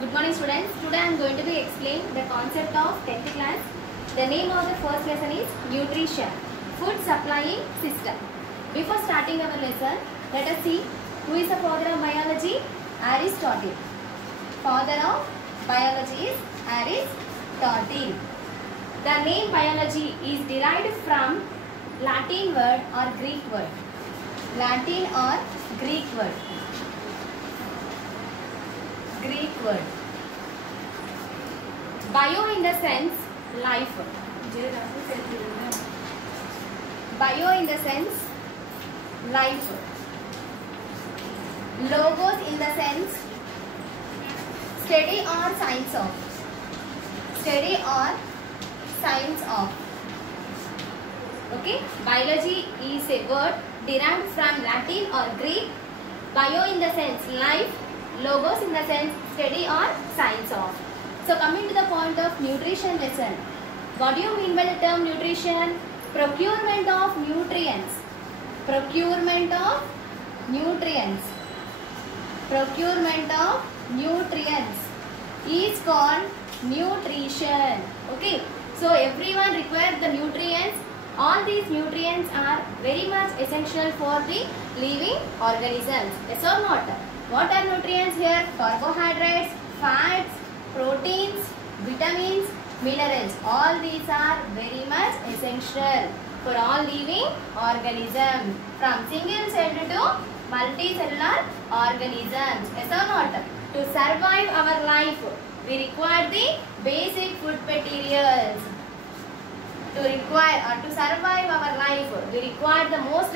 Good morning students. Today I am going to be explain the concept of 10th class. The name of the first lesson is nutrition, food supplying system. Before starting our lesson, let us see who is the father of biology? Aristotle. Father of biology is Aristotle. The name biology is derived from Latin word or Greek word. Latin or Greek word. Greek word. Bio in the sense life. Bio in the sense life. Logos in the sense study or science of. Study or science of. Okay. Biology is a word derived from Latin or Greek. Bio in the sense life. Logos in the sense study or science of. So coming to the point of nutrition lesson. What do you mean by the term nutrition? Procurement of nutrients. Procurement of nutrients. Procurement of nutrients is called nutrition. Okay. So everyone requires the nutrients. All these nutrients are very much essential for the living organisms. Yes or not? What are nutrients here? Carbohydrates, fats, proteins, vitamins, minerals. All these are very much essential for all living organisms. From single cell to multicellular organisms. Yes or not? To survive our life, we require the basic food materials. To survive our life, we require the most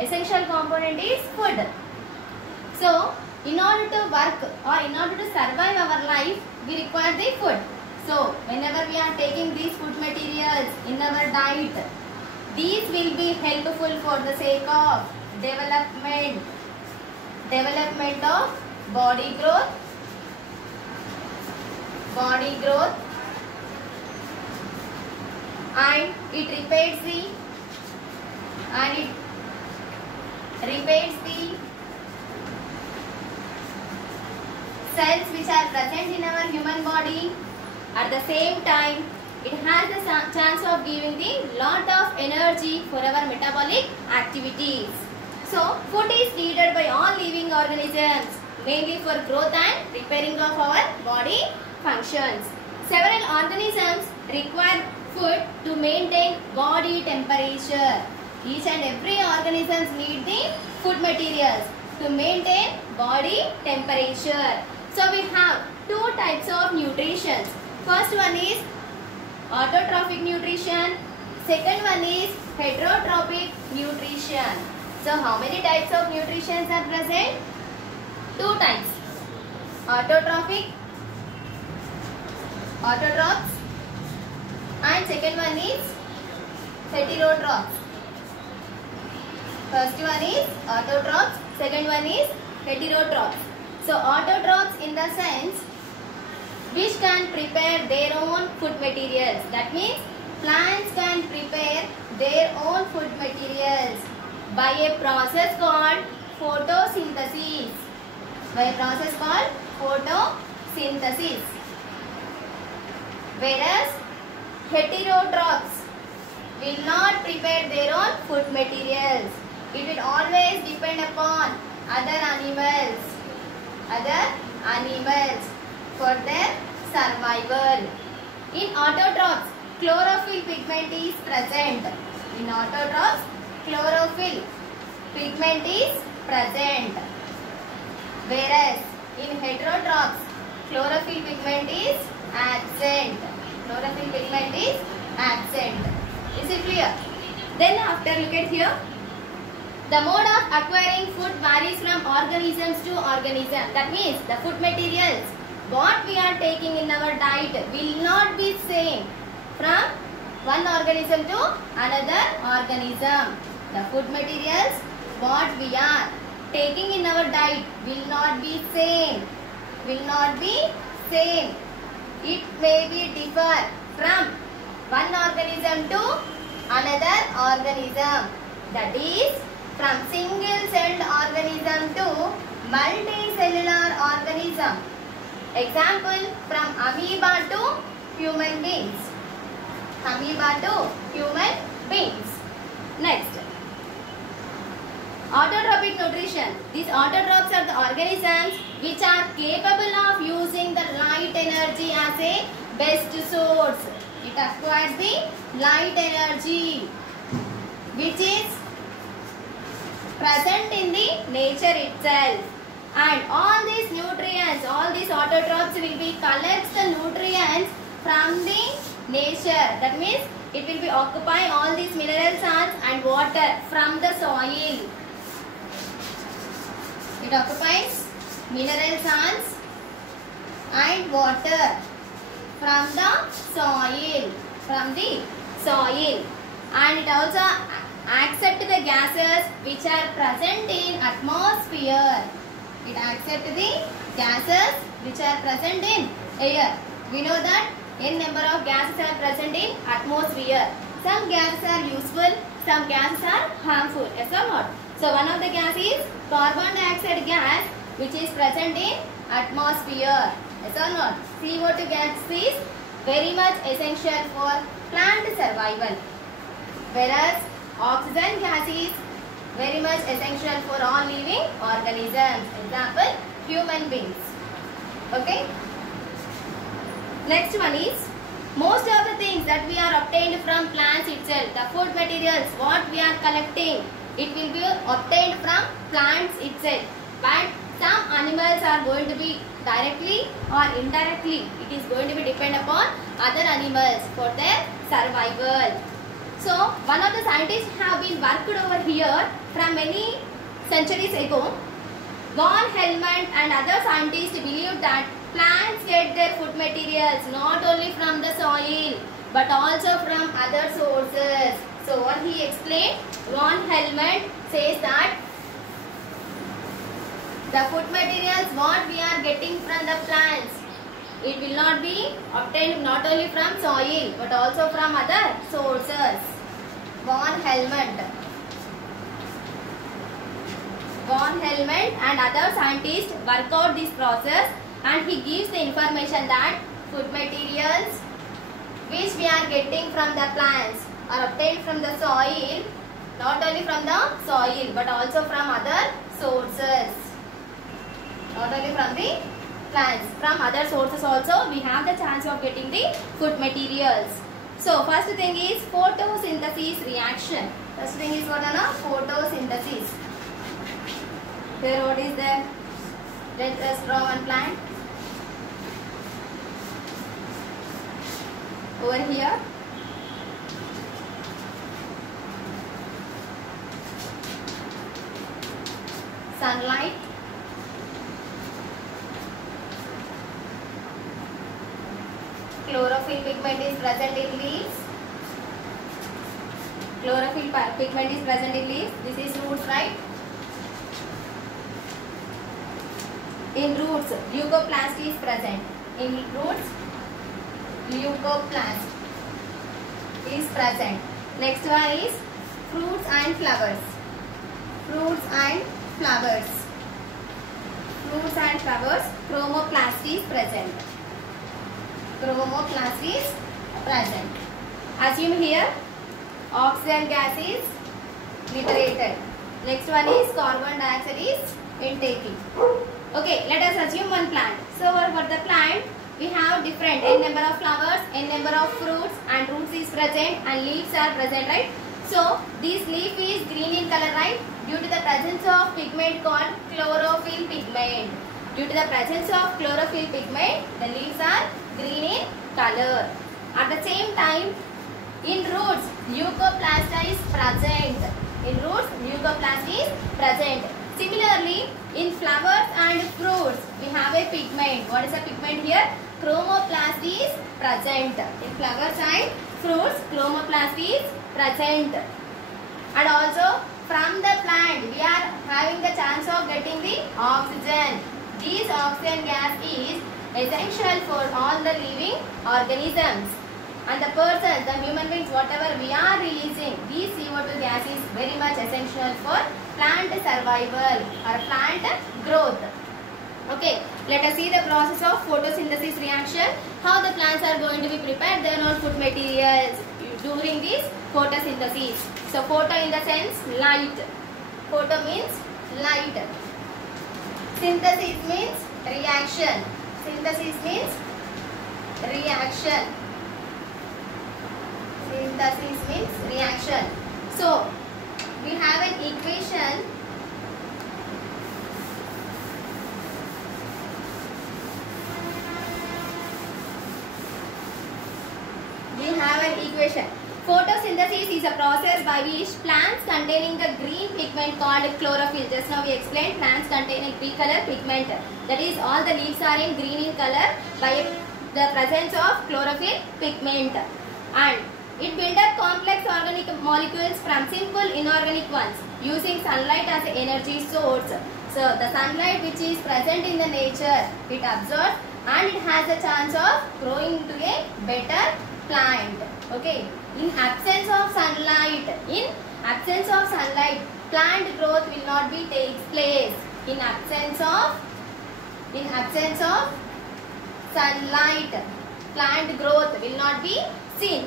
essential component is food. So, in order to work or in order to survive our life, we require the food. So, whenever we are taking these food materials in our diet, these will be helpful for the sake of development of body growth, and it repairs the cells which are present in our human body. At the same time, it has the chance of giving the lot of energy for our metabolic activities. So, food is needed by all living organisms, mainly for growth and repairing of our body functions. Several organisms require food to maintain body temperature. Each and every organism need the food materials to maintain body temperature. So we have two types of nutrition. First one is autotrophic nutrition. Second one is heterotrophic nutrition. So how many types of nutrition are present? Two types. Autotrophs, and second one is heterotrophs. First one is autotrophs, second one is heterotrophs. So autotrophs in the sense which can prepare their own food materials. That means plants can prepare their own food materials by a process called photosynthesis. Whereas heterotrophs will not prepare their own food materials. It will always depend upon other animals for their survival. In autotrophs, chlorophyll pigment is present. In autotrophs, chlorophyll pigment is present. Whereas in heterotrophs, chlorophyll pigment is absent. Is it clear? Then after look at here. The mode of acquiring food varies from organisms to organism. That means the food materials what we are taking in our diet will not be same from one organism to another organism. The food materials what we are taking in our diet will not be same. It may be differ from one organism to another organism. That is from single celled organism to multicellular organism. Example, from amoeba to human beings. Amoeba to human beings. Next, autotrophic nutrition. These autotrophs are the organisms which are capable of using the light energy as a best source. It acquires the light energy which is present in the nature itself. And all these nutrients, all these autotrophs will be collects the nutrients from the nature. That means it will be occupy all these mineral salts and water from the soil. It occupies mineral salts and water from the soil. And it also accept the gases which are present in atmosphere. It accepts the gases which are present in air. We know that n number of gases are present in atmosphere. Some gases are useful, some gases are harmful. Yes or not? So one of the gas is carbon dioxide gas which is present in atmosphere. Yes or not? CO2 gas is very much essential for plant survival. Whereas oxygen gas is very much essential for all living organisms. Example, human beings. Okay. Next one is, most of the things that we are obtained from plants itself, the food materials, what we are collecting, it will be obtained from plants itself. But some animals are going to be directly or indirectly, it is going to be depend upon other animals for their survival. So, one of the scientists have been worked over here from many centuries ago. Von Helmont and other scientists believe that plants get their food materials not only from the soil but also from other sources. So, what he explained, Von Helmont says that the food materials what we are getting from the plants, it will not be obtained not only from soil but also from other sources. Von Helmont and other scientists work out this process, and he gives the information that food materials which we are getting from the plants are obtained from the soil, not only from the soil but also from other sources. Not only from the plants, from other sources also we have the chance of getting the food materials. So first thing is photosynthesis reaction. First thing is what? Photosynthesis. Here what is there? Let us draw one plant. Over here. Sunlight. Chlorophyll pigment is present in leaves. Chlorophyll pigment is present in leaves. This is roots, right? In roots, leucoplast is present. In roots, leucoplast is present. Next one is fruits and flowers. Fruits and flowers. Fruits and flowers, chromoplast is present. Chromoplast is present. Assume here oxygen gas is liberated. Next one is carbon dioxide is intaking. Okay, let us assume one plant. So for the plant we have different n number of flowers, n number of fruits, and roots is present and leaves are present, right? So this leaf is green in color, right? Due to the presence of pigment called chlorophyll pigment. Due to the presence of chlorophyll pigment, the leaves are green in color. At the same time, in roots, leucoplast is present. In roots, leucoplast is present. Similarly, in flowers and fruits, we have a pigment. What is the pigment here? Chromoplast is present. In flowers and fruits, chromoplast is present. And also, from the plant, we are having the chance of getting the oxygen. This oxygen gas is essential for all the living organisms. And the person, the human beings, whatever we are releasing, this CO2 gas is very much essential for plant survival or plant growth. Okay, let us see the process of photosynthesis reaction. How the plants are going to be prepared their own food materials during this photosynthesis. So photo in the sense light. Photo means light. Synthesis means reaction. Synthesis means reaction. Synthesis means reaction. So we have an equation. Photosynthesis is a process by which plants containing the green pigment called chlorophyll. Just now we explained plants contain a green color pigment. That is, all the leaves are in green in color by the presence of chlorophyll pigment. And it builds up complex organic molecules from simple inorganic ones using sunlight as an energy source. So the sunlight which is present in the nature, it absorbs and it has a chance of growing into a better plant. Okay. In absence of sunlight, plant growth will not be takes place. In absence of sunlight, plant growth will not be seen.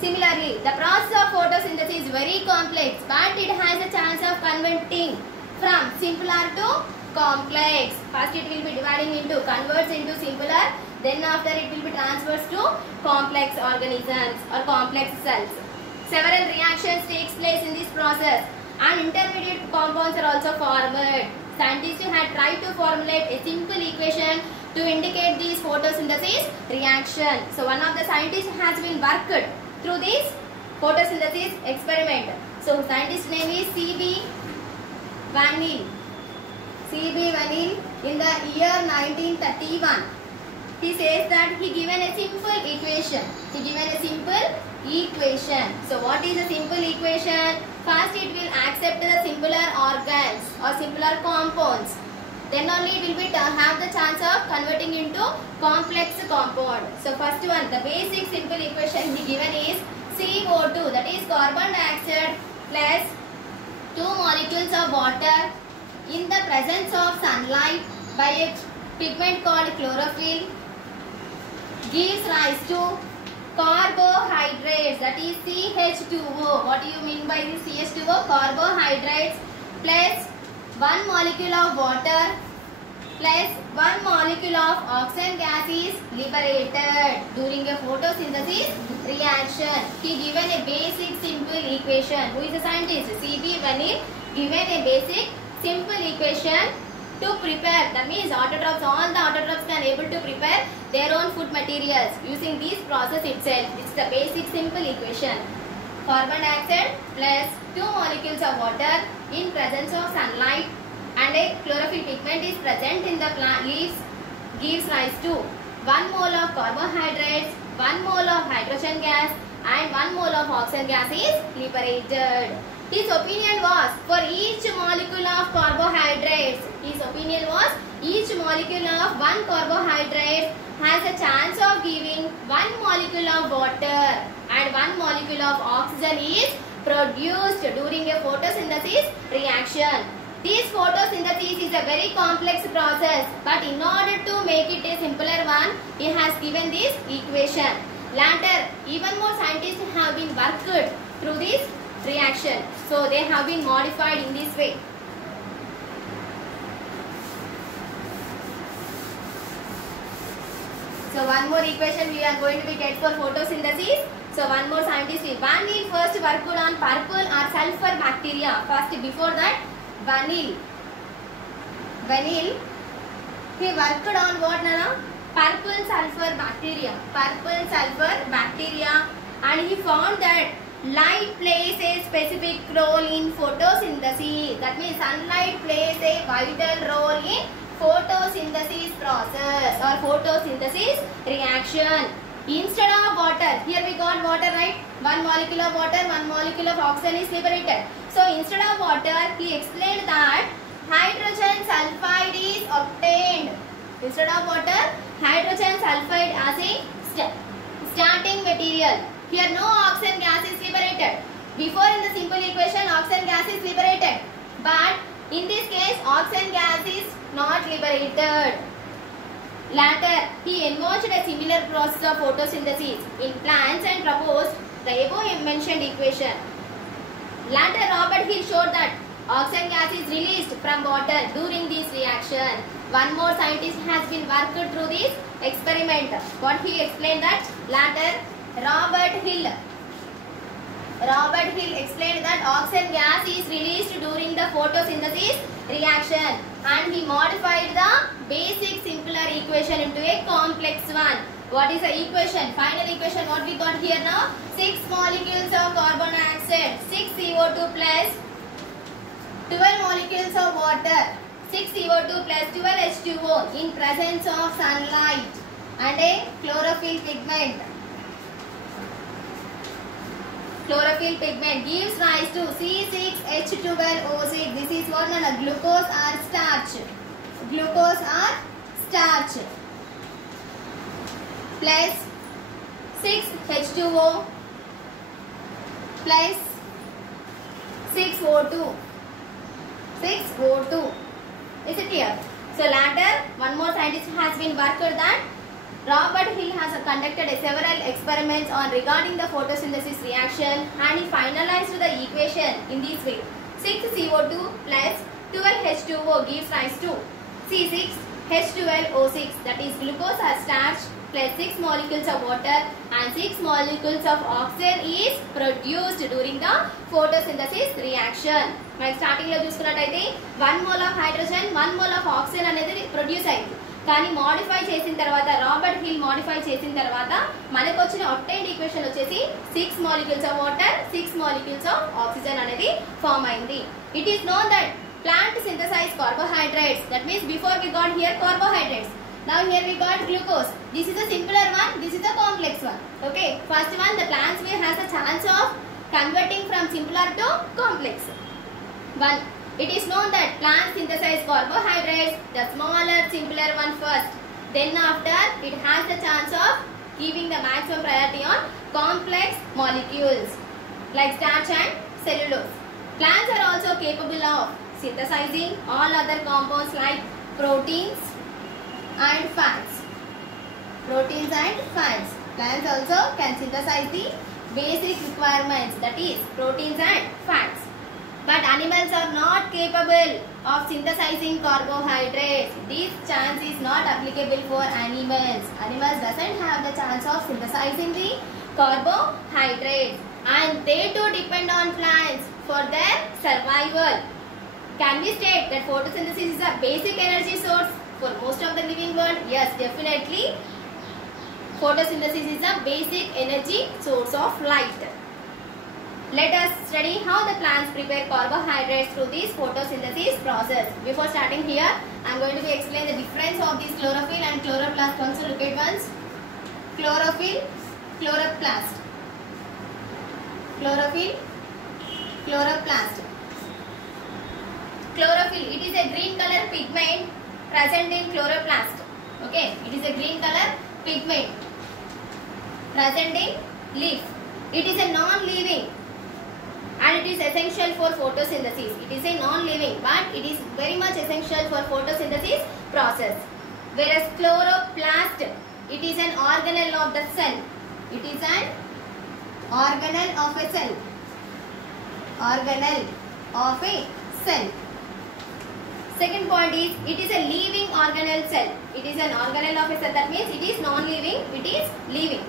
Similarly, the process of photosynthesis is very complex, but it has a chance of converting from simpler to complex. First it will be converts into simpler, then after it will be transfers to complex organisms or complex cells. Several reactions takes place in this process and intermediate compounds are also formed. Scientists had tried to formulate a simple equation to indicate this photosynthesis reaction. So one of the scientists has been worked through this photosynthesis experiment. So scientist name is C.B. Van Til. C.B. Van Til in the year 1931. He says that he given a simple equation. So what is a simple equation? First it will accept the simpler organs or simpler compounds. Then only it will be have the chance of converting into complex compound. So first one, the basic simple equation he given is CO2, that is carbon dioxide plus 2 molecules of water in the presence of sunlight by a pigment called chlorophyll gives rise to carbohydrates, that is CH2O. What do you mean by this CH2O? Carbohydrates plus 1 molecule of water plus 1 molecule of oxygen gas is liberated during a photosynthesis reaction. He given a basic simple equation. Who is the scientist? C.B. Van Til given a basic simple equation to prepare. That means autotrophs, all the autotrophs can able to prepare their own food materials using this process itself. It's the basic simple equation. Carbon dioxide plus 2 molecules of water in presence of sunlight and a chlorophyll pigment is present in the plant leaves gives rise to 1 mole of carbohydrates, 1 mole of hydrogen gas and 1 mole of oxygen gas is liberated. His opinion was for each molecule of carbohydrates, each molecule of 1 carbohydrate has a chance of giving 1 molecule of water and 1 molecule of oxygen is produced during a photosynthesis reaction. This photosynthesis is a very complex process, but in order to make it a simpler one, he has given this equation. Later, even more scientists have been worked through this reaction. So they have been modified in this way. So one more equation we are going to be get for photosynthesis. So one more scientist, Van Til first worked on purple or sulfur bacteria. First, before that, Van Til, he worked on what, Nana? Purple sulfur bacteria, and he found that light plays a specific role in photosynthesis. That means sunlight plays a vital role in photosynthesis process or photosynthesis reaction. Instead of water, here we got water, right? 1 molecule of water, 1 molecule of oxygen is liberated. So instead of water, he explained that hydrogen sulfide is obtained. Instead of water, hydrogen sulfide as a starting material. Here no oxygen gas is liberated. Before in the simple equation, oxygen gas is liberated. But In this case, oxygen gas is not liberated. Later, he envisaged a similar process of photosynthesis in plants and proposed the above mentioned equation. Later, Robert Hill showed that oxygen gas is released from water during this reaction. One more scientist has been worked through this experiment. What he explained that later, Robert Hill explained that oxygen gas is released during the photosynthesis reaction, and he modified the basic simpler equation into a complex one. What is the equation? Final equation what we got here now? 6 molecules of carbon dioxide, 6 CO2 plus 12 molecules of water, 6 CO2 plus 12 H2O in presence of sunlight and a chlorophyll pigment. Chlorophyll pigment gives rise to C6H12O6. This is what known as glucose or starch. Glucose or starch plus 6H2O plus 6O2. 6O2. Is it clear? So later, one more scientist has been worked that Robert Hill has conducted several experiments on regarding the photosynthesis reaction, and he finalized the equation in this way. 6CO2 plus 12H2O gives rise to C6H12O6, that is glucose or starch plus 6 molecules of water and 6 molecules of oxygen is produced during the photosynthesis reaction. Like starting lo chusukunnataithe 1 mole of hydrogen, 1 mole of oxygen anedi produce ayindi. కానీ modify చేసిన తర్వాత Robert hill modify చేసిన తర్వాత మనకు వచ్చిన obtained equation వచ్చేసి 6 molecules of water, 6 molecules of oxygen అనేది form అయింది. It is known that plant synthesize carbohydrates. That means before we got here carbohydrates. Now here we got glucose. This is a simpler one. This is a complex one. Okay. First one, the plants will has a chance of converting from simpler to complex. One. It is known that plants synthesize carbohydrates, the smaller, simpler one first. Then after, it has the chance of giving the maximum priority on complex molecules like starch and cellulose. Plants are also capable of synthesizing all other compounds like proteins and fats. Proteins and fats. Plants also can synthesize the basic requirements, that is proteins and fats. But animals are not capable of synthesizing carbohydrates. This chance is not applicable for animals. Animals doesn't have the chance of synthesizing the carbohydrates, and they too depend on plants for their survival. Can we state that photosynthesis is a basic energy source for most of the living world? Yes, definitely. Photosynthesis is a basic energy source of light. Let us study how the plants prepare carbohydrates through this photosynthesis process. Before starting here, I am going to explain the difference of this chlorophyll and chloroplast. Also look at once. Chlorophyll, chloroplast. Chlorophyll, chloroplast. Chlorophyll, it is a green color pigment present in chloroplast. Okay, it is a green color pigment present in leaf. It is a non-living and it is essential for photosynthesis. It is a non-living, but it is very much essential for photosynthesis process. Whereas chloroplast, it is an organelle of the cell. It is an organelle of a cell. Organelle of a cell. Second point is, it is a living organelle cell. It is an organelle of a cell. That means it is non-living, it is living.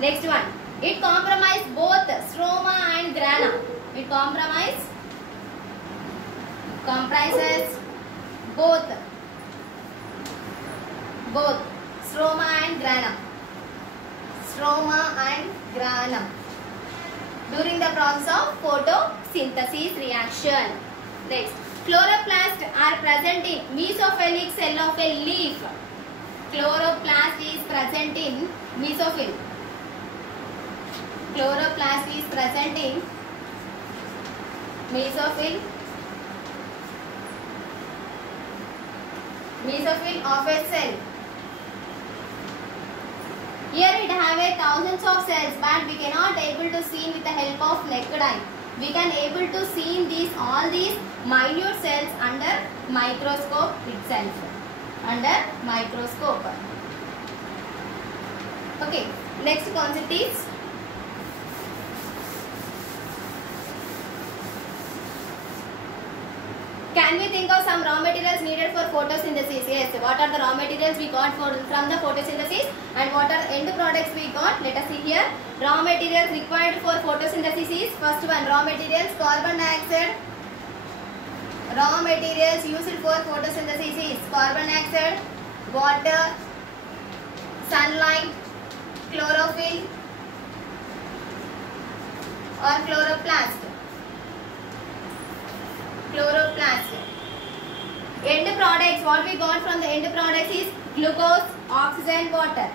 Next one. It comprises both stroma and grana. It comprises both stroma and grana. Stroma and grana during the process of photosynthesis reaction. Next, chloroplasts are present in mesophilic cell of a leaf. Chloroplast is present in mesophyll. Chloroplast is present in mesophyll of a cell. Here it have a thousands of cells, but we cannot able to see with the help of naked eye. we can able to see these all these minute cells under microscope itself. Under microscope. Okay. Next concept is can we think of some raw materials needed for photosynthesis? Yes. What are the raw materials we got from the photosynthesis and what are the end products we got? Let us see here. Raw materials required for photosynthesis is first one raw materials carbon dioxide. Raw materials used for photosynthesis is carbon dioxide, water, sunlight, chlorophyll or chloroplast. Chloroplast. End products, what we got from the end products is glucose, oxygen, water.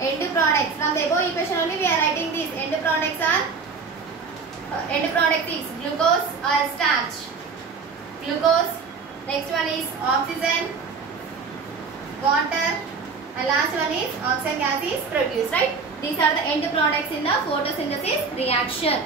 End products, from the above equation only we are writing these. End products are, end product is glucose or starch. Glucose, next one is oxygen, water, and last one is oxygen gas is produced, right? These are the end products in the photosynthesis reaction.